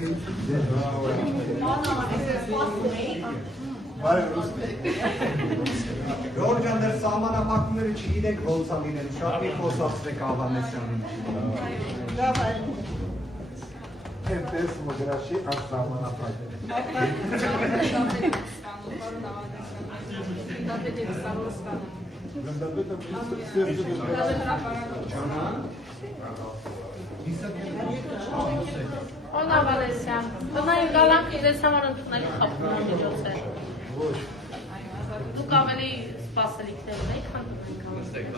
Գորգ անդեր սահմանափակումները չգիտեք ոնց է լինելու, շատ մի խոսացրեք Ավանեսյանին։ Էնպես մոգրաշի անսահմանափակ։ On Ավանեսյան, տնային գալանք իրենց համար ընդունել խապում միջոց է։ Դուք ավելի սպասելիքներ ունեիք, քան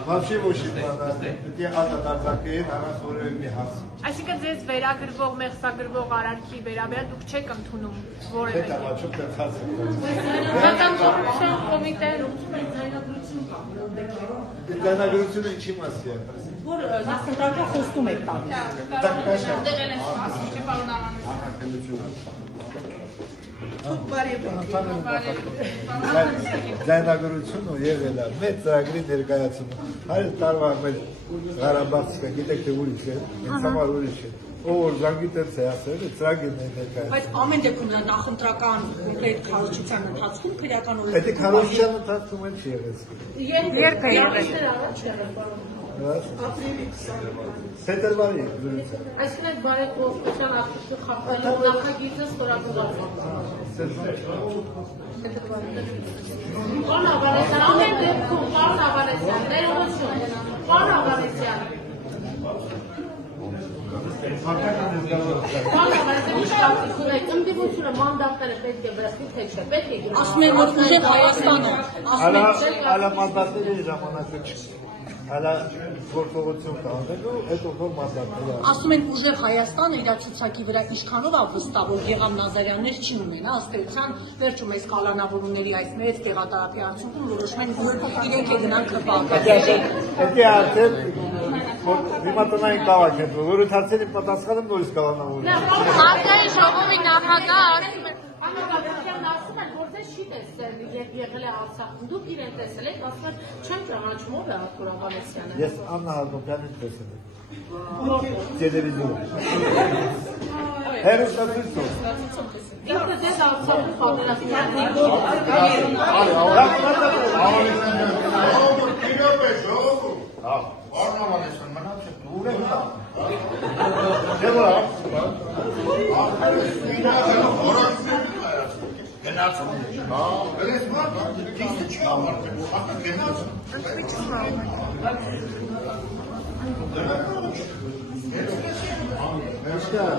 Вообще ոչ իմ դե ատատարձակային առանց որևէ մի հարց։ Այսինքն ձեզ վերագրվող, մեղսագրվող արարքի վերաբերյալ դուք չեք ընդունում որևէ։ Դա ոչ թե հարց է։ Կազմակերպության կոմիտեն Դիվանագործությունը ինչի մասի է։ Որ նախընտրական խոստում եք տալիս։ դեղել են ասում, պարոն Ձայնագրությունը եղել է մեծ ծրագրի ներկայացումը։ Հայր տարվա մեր Ղարաբաղցը գիտեք թե ուրիշ է, ինձ համար ուրիշ է։ Ով որ զանգի տենց է ասել, ծրագիրն է ներկայացնում։ Բայց ամեն դեպքում նախընտրական կոնկրետ քարոզչության ընթացքում քրեականորեն Այդ քարոզչության ընթացքում էլ չի եղել։ Երբ է եղել։ Փետրվարի։ Այսինքն այդ բարեփոխության ակտիվ խախտելու նախագիծը ստորագրված է։ Պարոն Ավանեսյան, ամեն դեպքում, պարոն Ավանեսյան, ներողություն, պարոն Ավանեսյան։ Պարոն Ավանեսյան, ինչ կարծիք ունեք, ընդդիմությունը մանդատները պետք է վերցնի, թե չէ, պետք է գնա։ ասում են որ ուժեղ Հայաստանը, Ալա մանդատների ժամանակը չի։ Ալա գործողություն կանելու, այդ ով մանդատները։ ասում են ուժեղ Հայաստանը իր ցուցակի վրա ինչքանով է վստահ, որ Գեգամ Նազարյաններ չի ունենա, ըստ էության վերջում այս կալանավորումների այս մեծ տեղատարապի արդյունքում որոշում են որ իրենք է գնան քրպակել։ Դա արդեն հիմա տնային կավակ է, որ ընդհանրին պատասխանը նույնիսկ կալանավորում։ Մարդկային ժողովի նախագահ ասում են, Անագավության ասում են, որ ձեզ չի տեսել, երբ եղել է Արցախում, դուք իրեն տեսել եք, ասում են, չեմ ճանաչում ով է Արտուր Ավանեսյանը։ Ես Աննա Հակոբյանին տեսել եմ։ Տելևիզիոնում։ Հերոստատուսով։ Ինքը ձեզ Արցախում պատերազմի Namaskar.